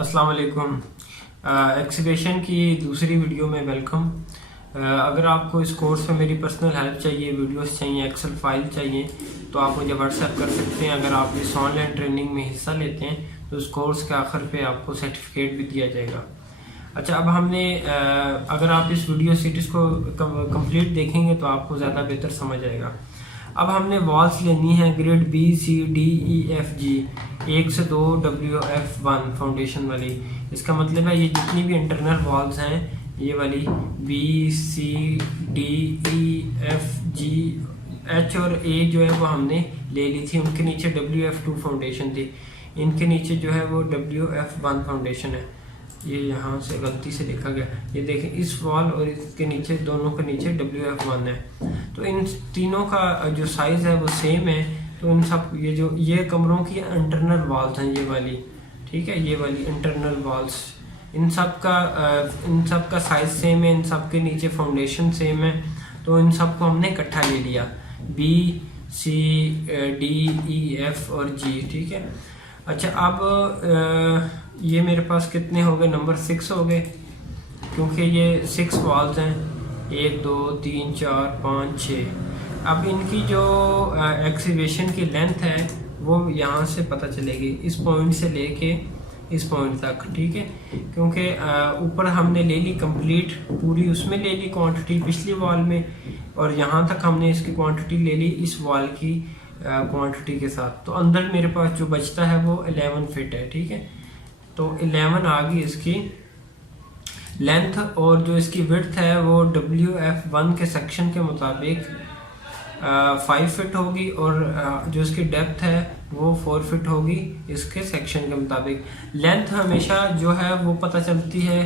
अस्सलाम वालेकुम। एक्सीवेशन की दूसरी वीडियो में वेलकम। अगर आपको इस कोर्स में मेरी पर्सनल हेल्प चाहिए, वीडियोस चाहिए, एक्सेल फाइल चाहिए तो आप मुझे व्हाट्सएप कर सकते हैं। अगर आप इस ऑनलाइन ट्रेनिंग में हिस्सा लेते हैं तो इस कोर्स के आखिर पे आपको सर्टिफिकेट भी दिया जाएगा। अच्छा, अब हमने अगर आप इस वीडियो सीरीज़ को कंप्लीट देखेंगे तो आपको ज़्यादा बेहतर समझ आएगा। अब हमने वॉल्स लेनी है grade B C D E F G 1 से 2 WF1 फाउंडेशन वाली। इसका मतलब है ये जितनी भी इंटरनल वॉल्स हैं, ये वाली B C D E F G H और ए जो है वो हमने ले ली थी। उनके नीचे WF2 फाउंडेशन थी, इनके नीचे जो है वो WF1 फाउंडेशन है। ये यहाँ से गलती से लिखा गया, ये देखें इस वॉल और इसके नीचे, दोनों के नीचे WF1 है। तो इन तीनों का जो साइज़ है वो सेम है। तो इन सब ये कमरों की इंटरनल वॉल्स हैं, ये वाली, ठीक है, ये वाली इंटरनल वॉल्स, इन सब का साइज़ सेम है, इन सब के नीचे फाउंडेशन सेम है। तो इन सब को हमने इकट्ठा ले लिया, B C D E F और जी, ठीक है। अच्छा, अब ये मेरे पास कितने हो गए, नंबर 6 हो गए, क्योंकि ये 6 वॉल्स हैं, 1 2 3 4 5 6। अब इनकी जो एक्सीवेशन की लेंथ है वो यहाँ से पता चलेगी, इस पॉइंट से लेके इस पॉइंट तक, ठीक है। क्योंकि ऊपर हमने ले ली कंप्लीट पूरी, उसमें ले ली क्वांटिटी पिछली वॉल में, और यहाँ तक हमने इसकी क्वांटिटी ले ली इस वॉल की क्वांटिटी के साथ। तो अंदर मेरे पास जो बचता है वो 11 फीट है, ठीक है। तो 11 आ गई इसकी लेंथ, और जो इसकी विड्थ है वो WF1 के सेक्शन के मुताबिक 5 फीट होगी, और जो इसकी डेप्थ है वो 4 फीट होगी इसके सेक्शन के मुताबिक। लेंथ हमेशा जो है वो पता चलती है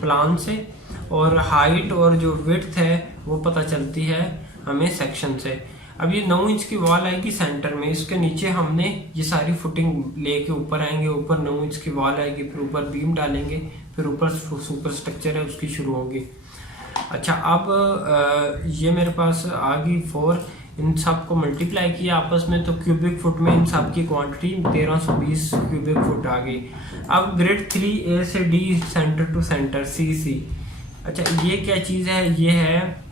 प्लान से, और हाइट और जो विड्थ है वो पता चलती है हमें सेक्शन से। अब ये 9 इंच की वॉल आएगी सेंटर में, इसके नीचे हमने ये सारी फुटिंग लेके ऊपर आएंगे, ऊपर 9 इंच की वॉल आएगी, फिर ऊपर बीम डालेंगे, फिर ऊपर सुपर स्ट्रक्चर है उसकी शुरू होगी। अच्छा, अब ये मेरे पास आ गई 4, इन सब को मल्टीप्लाई किया आपस में तो क्यूबिक फुट में इन सब की क्वांटिटी 1320 क्यूबिक फुट आ गई। अब ग्रेड 3 A से D centre to centre CC। अच्छा, ये क्या चीज़ है, ये है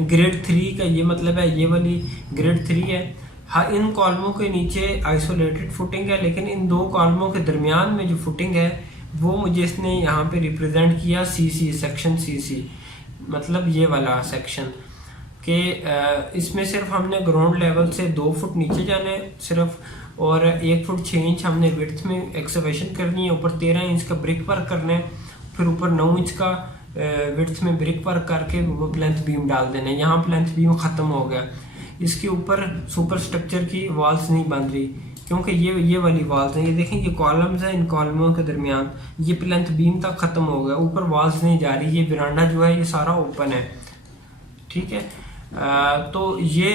ग्रेड 3 का, ये मतलब है ये वाली ग्रेड 3 है। हाँ, इन कॉलमों के नीचे आइसोलेटेड फुटिंग है, लेकिन इन दो कॉलमों के दरमियान में जो फुटिंग है वो मुझे इसने यहाँ पे रिप्रेजेंट किया CC, सेक्शन CC, मतलब ये वाला सेक्शन के। इसमें सिर्फ हमने ग्राउंड लेवल से 2 फुट नीचे जाना है सिर्फ, और 1 फुट 6 इंच हमने विड्थ में एक्सकवेशन करनी है। ऊपर 13 इंच का ब्रिक वर्क करना है, फिर ऊपर 9 इंच का विड्थ में ब्रिक वर्क करके वो प्लेंथ बीम डाल देना है। यहाँ प्लेंथ बीम ख़त्म हो गया, इसके ऊपर सुपर स्ट्रक्चर की वॉल्स नहीं बन रही, क्योंकि ये वाली वॉल्स हैं, ये देखें ये कॉलम्स हैं, इन कॉलमों के दरमियान ये प्लेंथ बीम तक ख़त्म हो गया, ऊपर वॉल्स नहीं जा रही। ये वरांडा जो है ये सारा ओपन है, ठीक है। तो ये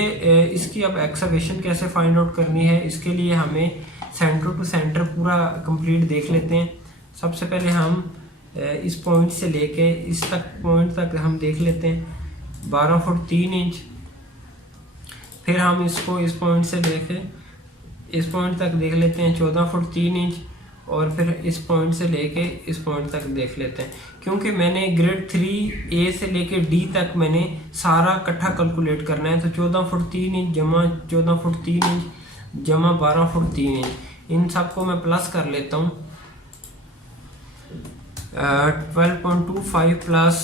इसकी अब एक्सकवेशन कैसे फाइंड आउट करनी है, इसके लिए हमें सेंटर टू सेंटर पूरा कंप्लीट देख लेते हैं। सबसे पहले हम इस पॉइंट से लेके इस तक पॉइंट तक हम देख लेते हैं 12 फुट 3 इंच। फिर हम इसको इस पॉइंट से लेके इस पॉइंट तक देख लेते हैं 14 फुट 3 इंच, और फिर इस पॉइंट से लेके इस पॉइंट तक देख लेते हैं। क्योंकि मैंने ग्रेड 3 A से लेके D तक मैंने सारा इकट्ठा कैलकुलेट करना है। तो 14 फुट 3 इंच जमा 14 फुट 3 इंच जमा 12 फुट 3 इंच, इन सबको मैं प्लस कर लेता हूँ। 12.25 प्लस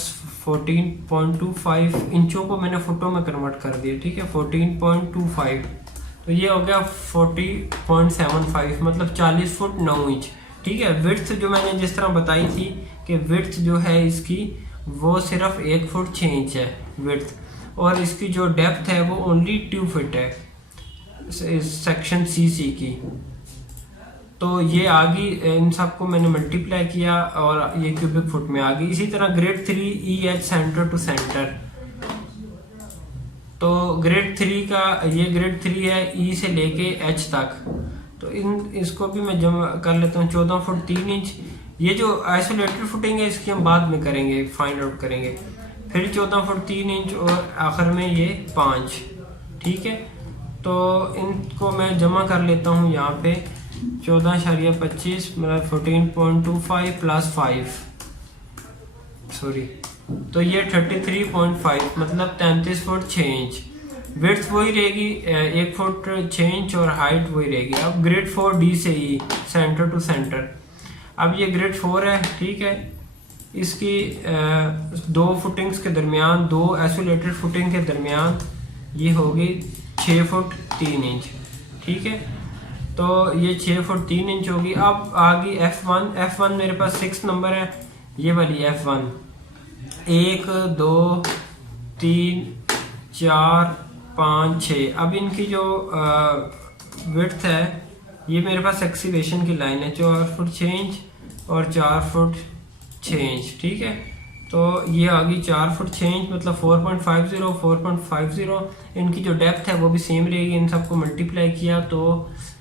14.25 इंचों को मैंने फुटों में कन्वर्ट कर दिया, ठीक है। 14.25, तो ये हो गया 40.75, मतलब 40 फुट 9 इंच, ठीक है। विड्थ जो मैंने जिस तरह बताई थी कि विड्थ जो है इसकी वो सिर्फ 1 फुट 6 इंच है विड्थ, और इसकी जो डेप्थ है वो ओनली 2 फुट है सेक्शन CC की। तो ये आ गई, इन सबको मैंने मल्टीप्लाई किया और ये क्यूबिक फुट में आ गई। इसी तरह grade 3 EH centre to centre, तो ग्रेड 3 का ये ग्रेड 3 है E से लेके H तक। तो इसको भी मैं जमा कर लेता हूँ 14 फुट 3 इंच। ये जो आइसोलेटेड फुटिंग है इसकी हम बाद में करेंगे, फाइंड आउट करेंगे। फिर 14 फुट 3 इंच और आखिर में ये 5, ठीक है। तो इनको मैं जमा कर लेता हूँ यहाँ पे 14.25 मतलब 14.25 प्लस 5 सॉरी, तो ये 33.5 मतलब 33 फुट 6 इंच। विड्थ वही रहेगी 1 फुट 6 इंच और हाइट वही रहेगी। अब ग्रेड 4 डी से ई सेंटर टू सेंटर। अब ये ग्रेड 4 है, ठीक है। इसकी दो फुटिंग्स के दरमियान, दो आइसोलेटेड फुटिंग के दरमियान ये होगी 6 फुट 3 इंच, ठीक है। तो ये 6 फुट 3 इंच होगी। अब आ गई F1 मेरे पास 6 नंबर है, ये वाली F1 1 2 3 4 5 6। अब इनकी जो विड्थ है ये मेरे पास एक्सीवेशन की लाइन है 4 फुट 6 इंच और 4 फुट 6 इंच, ठीक है। तो ये आ गई 4 फुट 6 इंच मतलब 4.50। इनकी जो डेप्थ है वो भी सेम रहेगी। इन सबको मल्टीप्लाई किया तो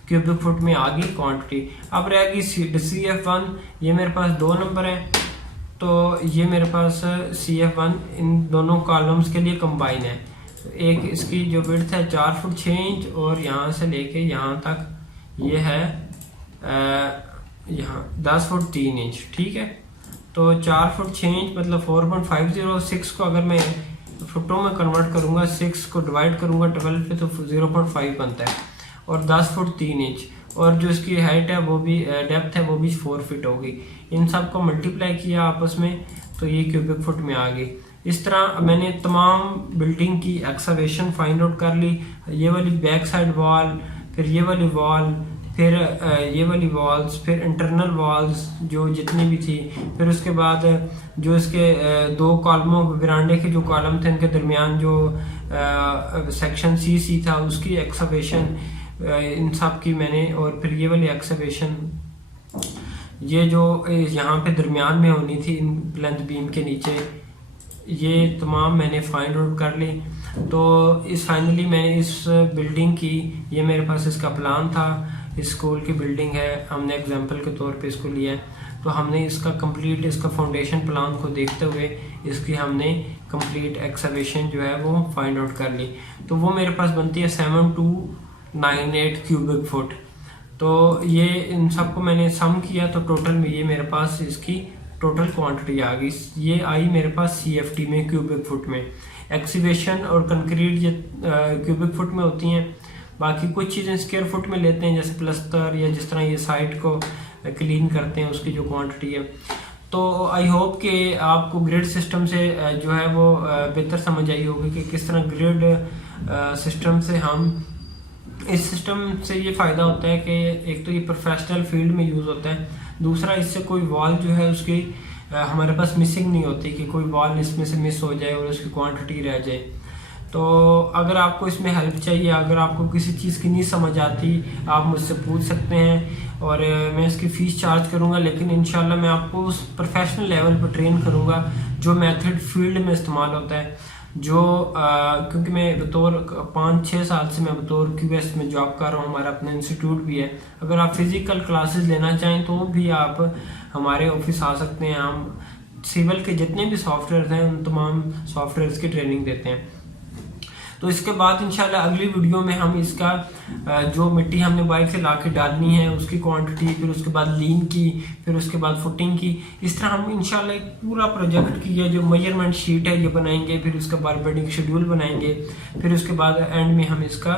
क्यूबिक फुट में आ गई क्वांटिटी। अब रह गई CF1, ये मेरे पास 2 नंबर है, तो ये मेरे पास CF1 इन दोनों कॉलम्स के लिए कंबाइन है। एक इसकी जो विड्थ है 4 फुट 6 इंच और यहाँ से लेके यहाँ तक ये है यहाँ 10 फुट 3 इंच, ठीक है। तो 4 फुट 6 इंच मतलब 4.50। 6 को अगर मैं फुटों में कन्वर्ट करूंगा, 6 को डिवाइड करूंगा 12 पे तो 0.5 बनता है और 10 फुट 3 इंच। और जो इसकी हाइट है वो भी डेप्थ है वो भी 4 फीट होगी। इन सब को मल्टीप्लाई किया आपस में तो ये क्यूबिक फुट में आ गई। इस तरह मैंने तमाम बिल्डिंग की एक्सकवेशन फाइंड आउट कर ली। ये वाली बैक साइड वॉल, फिर ये वाली वॉल, फिर ये वाली वॉल्स, फिर इंटरनल वॉल्स जो जितनी भी थी, फिर उसके बाद जो इसके दो कॉलमों विरांडे के जो कॉलम थे उनके दरमियान जो सेक्शन सी था उसकी एक्सकवेशन इन सब की मैंने, और फिर ये वाली एक्सकवेशन ये जो यहाँ पे दरमियान में होनी थी इन प्लेंथ बीम के नीचे, ये तमाम मैंने फाइंड आउट कर ली। तो इस फाइनली मैंने इस बिल्डिंग की, ये मेरे पास इसका प्लान था। इस स्कूल की बिल्डिंग है, हमने एग्जांपल के तौर पे इसको लिया है। तो हमने इसका कंप्लीट इसका फाउंडेशन प्लान को देखते हुए इसकी हमने कंप्लीट एक्सकवेशन जो है वो फाइंड आउट कर ली। तो वो मेरे पास बनती है 7298 क्यूबिक फुट। तो ये इन सबको मैंने सम किया तो टोटल में ये मेरे पास इसकी टोटल क्वांटिटी आ गई। ये आई मेरे पास CFT में क्यूबिक फुट में। एक्सीवेशन और कंक्रीट ये क्यूबिक फुट में होती हैं, बाकी कुछ चीज़ें स्क्वायर फुट में लेते हैं जैसे प्लस्तर या जिस तरह ये साइट को क्लीन करते हैं उसकी जो क्वांटिटी है। तो आई होप कि आपको ग्रिड सिस्टम से जो है वो बेहतर समझ आई होगी कि किस तरह ग्रिड सिस्टम से हम, इस सिस्टम से ये फ़ायदा होता है कि एक तो ये प्रोफेशनल फील्ड में यूज़ होता है, दूसरा इससे कोई वॉल जो है उसकी हमारे पास मिसिंग नहीं होती कि कोई वॉल इसमें से मिस हो जाए और उसकी क्वांटिटी रह जाए। तो अगर आपको इसमें हेल्प चाहिए, अगर आपको किसी चीज़ की नहीं समझ आती, आप मुझसे पूछ सकते हैं और मैं इसकी फ़ीस चार्ज करूँगा। लेकिन इंशाल्लाह मैं आपको उस प्रोफेशनल लेवल पर ट्रेन करूँगा जो मेथड फील्ड में इस्तेमाल होता है, जो क्योंकि मैं बतौर 5-6 साल से मैं बतौर QS में जॉब कर रहा हूँ, हमारा अपना इंस्टीट्यूट भी है। अगर आप फिज़िकल क्लासेस लेना चाहें तो भी आप हमारे ऑफिस आ सकते हैं। हम सिविल के जितने भी सॉफ्टवेयर हैं उन तमाम सॉफ्टवेयर्स की ट्रेनिंग देते हैं। तो इसके बाद इंशाल्लाह अगली वीडियो में हम इसका जो मिट्टी हमने बाइक से ला के डालनी है उसकी क्वांटिटी, फिर उसके बाद लीन की, फिर उसके बाद फुटिंग की, इस तरह हम इंशाल्लाह एक पूरा प्रोजेक्ट की है जो मेजरमेंट शीट है ये बनाएंगे, फिर उसका बारबेडिंग शेड्यूल बनाएंगे, फिर उसके बाद एंड में हम इसका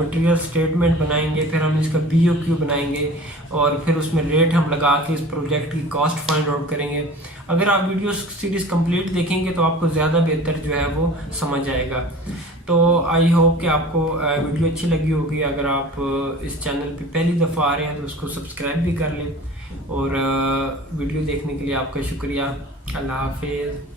मटेरियल स्टेटमेंट बनाएंगे, फिर हम इसका BOQ बनाएंगे और फिर उसमें रेट हम लगा के इस प्रोजेक्ट की कॉस्ट फाइंड आउट करेंगे। अगर आप वीडियो सीरीज कंप्लीट देखेंगे तो आपको ज़्यादा बेहतर जो है वो समझ आएगा। तो आई होप कि आपको वीडियो अच्छी लगी होगी। अगर आप इस चैनल पे पहली दफ़ा आ रहे हैं तो उसको सब्सक्राइब भी कर लें और वीडियो देखने के लिए आपका शुक्रिया। अल्लाह हाफिज़।